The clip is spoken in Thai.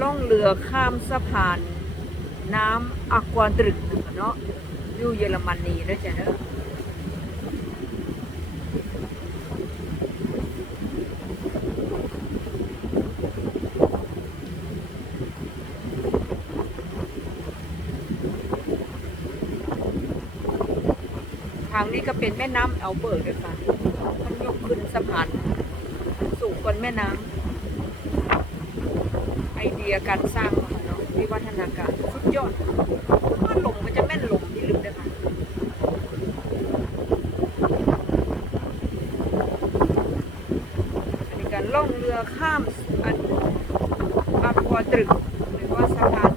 ล่องเรือข้ามสะพาน น้ำอากวาตรึกเนาะอยู่เยอรมนีนะจ๊ะเนาะทางนี้ก็เป็นแม่น้ำเอาเบิร์กเลยค่ะมันยกขึ้นสะพานสูงกว่าแม่น้ำ ไอเดียการสร้างของมันเนาะวิวัฒนาการสุดยอดว่าลมมันจะแม่นลมที่ลึกเลยค่ะอันนี้การล่องเรือข้ามอันอาควาตรึกหรือว่าสะพาน